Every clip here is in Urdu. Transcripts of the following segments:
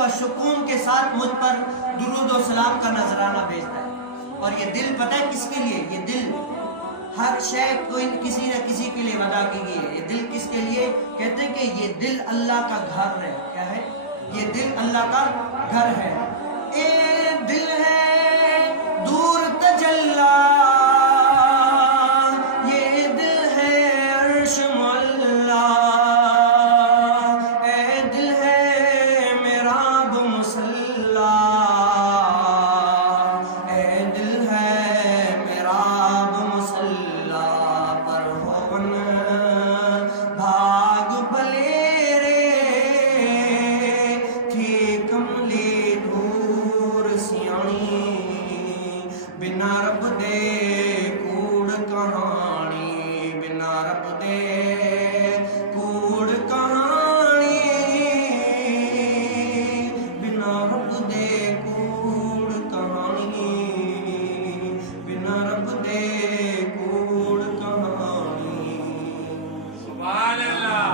و سکون کے ساتھ مجھ پر درود و سلام کا نذرانہ بھیجتا ہے۔ اور یہ دل پتہ ہے کس کے لیے؟ یہ دل ہر شے کوئی کسی نہ کسی کے لیے وعدہ کی گئی ہے۔ یہ دل کس کے لیے؟ کہتے ہیں کہ یہ دل اللہ کا گھر ہے۔ کیا ہے یہ دل؟ اللہ کا گھر ہے۔ اے دل ہے دور تجلا، یہ دل ہے عرش معلا، اے دل ہے محراب مصلا، اے دل ہے محراب مصلا، پر ہون بھاگ بلے رے تھی کملی دور سیانی، بنا رب دے کوڑ کہانی، بنا رب دے کوڑ کہانی، بنا رب دے کوڑ کہانی، بنا رب دے کوڑ کہانی۔ سبحان اللہ۔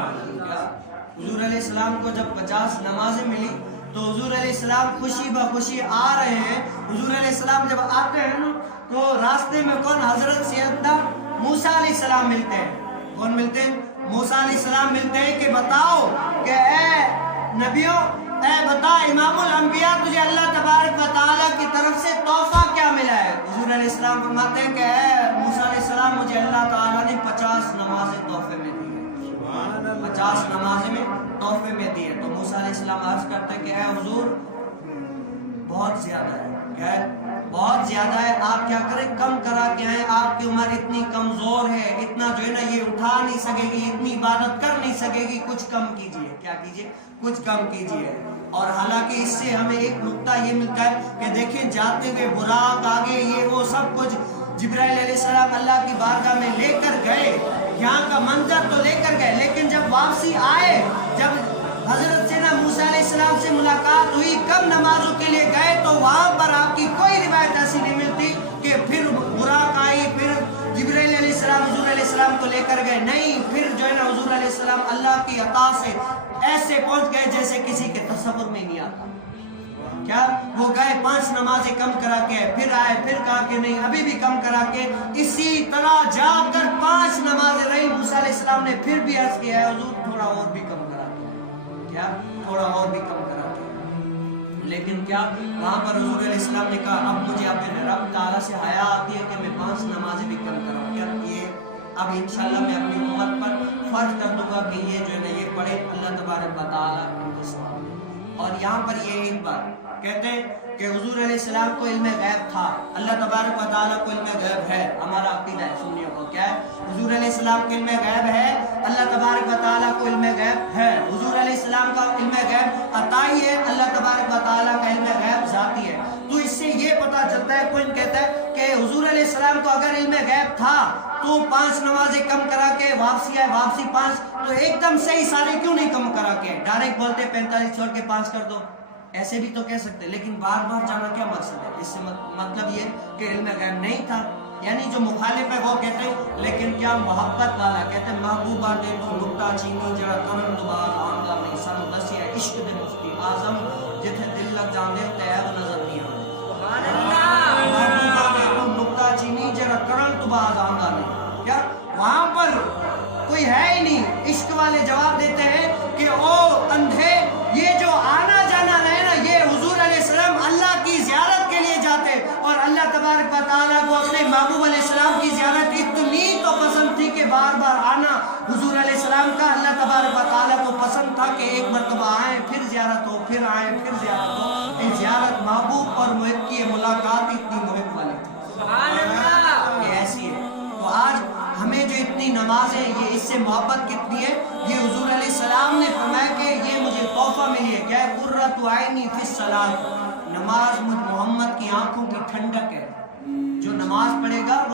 حضور علیہ السلام کو جب 50 نمازیں ملی تو حضور علیہ السلام خوشی بخوشی آ رہے ہیں۔ حضور علیہ السلام جب آتے ہیں نا تو راستے میں کون؟ حضرت سیدنا موسیٰ علیہ السلام ملتے ہیں۔ کون ملتے ہیں؟ موسیٰ علیہ السلام ملتے ہیں کہ بتاؤ کہ اے نبیوں، اے بتا امام الانبیاء، تجھے اللہ تبارک و تعالیٰ کی طرف سے تحفہ کیا ملا ہے؟ حضور علیہ السلام فرماتے ہیں کہ اے موسیٰ علیہ السلام، مجھے اللہ تعالیٰ نے 50 نمازیں تحفے میں دی ہیں، 50 نمازیں میں تحفے میں دی ہے۔ تو موسیٰ علیہ السلام عرض کرتے ہیں کہ اے حضور بہت زیادہ ہے، کیا ہے؟ بہت زیادہ ہے، آپ کیا کریں کم کرا کے آئیں، آپ کی عمر اتنی کمزور ہے، اتنا جو ہے نا یہ اٹھا نہیں سکے گی، اتنی عبادت کر نہیں سکے گی، کچھ کم کیجئے۔ کیا کیجئے؟ کچھ کم کیجئے۔ اور حالانکہ اس سے ہمیں ایک نقطہ یہ ملتا ہے کہ دیکھیں جاتے ہوئے براق آگے یہ وہ سب کچھ جبرائیل علیہ السلام اللہ کی بارگاہ میں لے کر گئے، یہاں کا منظر تو لے کر گئے، لیکن جب واپسی آئے، جب حضرت سیدنا موسیٰ علیہ السلام سے ملاقات ہوئی، کم نمازوں کے لیے گئے تو وہاں پر آپ کی کوئی روایت ایسی نہیں ملتی کہ پھر براق آئی، پھر جبرائیل علیہ السلام حضور علیہ السلام کو لے کر گئے۔ نہیں، پھر جو ہے نا حضور علیہ السلام اللہ کی عطا سے ایسے پہنچ گئے جیسے کسی کے تصور میں نہیں آتا۔ کیا وہ گئے 5 نمازیں کم کرا کے، پھر آئے، پھر کہا کہ نہیں ابھی بھی کم کرا کے، اسی طرح جا کر 5 نمازیں رہی۔ موسیٰ علیہ السلام نے پھر بھی عرض کیا ہے حضور تھوڑا اور بھی کم کرا کے، کیا تھوڑا اور بھی کم کرا کے، لیکن کیا وہاں پر حضور علیہ السلام نے کہا اب مجھے اپنے رب تعالیٰ سے حیا آتی ہے کہ میں 5 نمازیں بھی کم کراؤں۔ کیا یہ اب انشاءاللہ میں اپنی امت پر فرض کر دوں گا کہ یہ جو ہے نا یہ پڑھے، اللہ تبارک و تعالیٰ ان کو ثواب دے۔ اور یہاں پر یہ ایک بات کہتے ہیں کہ حضور علیہ السلام کو علم غیب تھا، اللہ تبارک و تعالیٰ کو علم غیب ہے، ہمارا عقیدہ ہے سنیوں کو۔ کیا ہے؟ حضور علیہ السلام کو علم غیب ہے، اللہ تبارک و تعالیٰ کو علم غیب ہے۔ حضور علیہ السلام کا علم غیب عطائی ہے، اللہ تبارک و تعالیٰ کا علم غیب ذاتی ہے۔ تو اس سے یہ پتہ چلتا ہے، کوئی کہتا ہے کہ حضور علیہ السلام کو اگر علم غیب تھا تو 5 نمازیں کم کرا کے واپسی آئے، واپسی 5 تو ایک دم صحیح سارے کیوں نہیں کم کرا کے ڈائریکٹ بولتے 45 چھوڑ کے 5 کر دو، ایسے بھی تو کہہ سکتے، لیکن بار بار جانا کیا مقصد ہے؟ اس سے مطلب یہ کہ علم غیب نہیں تھا، یعنی جو مخالف ہے وہ کہتے ہیں لیکن کیا محبت والا کہتے ہیں محبوبہ دے تو نکتہ چینی جڑا کرن دوبار آنگا نہیں سن دسی ہے عشق دے مفتی اعظم جتھے دل لگ جاندے تے وہ نظر نہیں آندے۔ محبوبہ دے تو نکتہ چینی جڑا کرن دوبار آنگا نہیں، کیا وہاں پر کوئی ہے ہی نہیں۔ عشق والے جواب دیتے ہیں کہ او اندھے، یہ جو آنا جانا رہے نا یہ حضور علیہ السلام اللہ کی زیارت کے لیے جاتے، اور اللہ تبارک و تعالیٰ کو اپنے محبوب علیہ السلام کی زیارت اتنی تو پسند تھی کہ بار بار آنا حضور علیہ السلام کا اللہ تبارک و تعالیٰ کو پسند تھا کہ ایک مرتبہ آئیں پھر زیارت ہو، پھر آئیں پھر زیارت ہو۔ یہ زیارت محبوب اور محب کی ملاقات اتنی محب والی تھی، یہ ایسی ہے۔ تو آج ہمیں جو اتنی نمازیں، یہ اس سے محبت کتنی ہے، یہ حضور علیہ السلام نے فرمایا کہ یہ مجھے تحفہ ملی ہے۔ کیا ہے؟ قرۃ عینی فی الصلاۃ، نماز محمد کی آنکھوں کی ٹھنڈک ہے، جو نماز پڑھے گا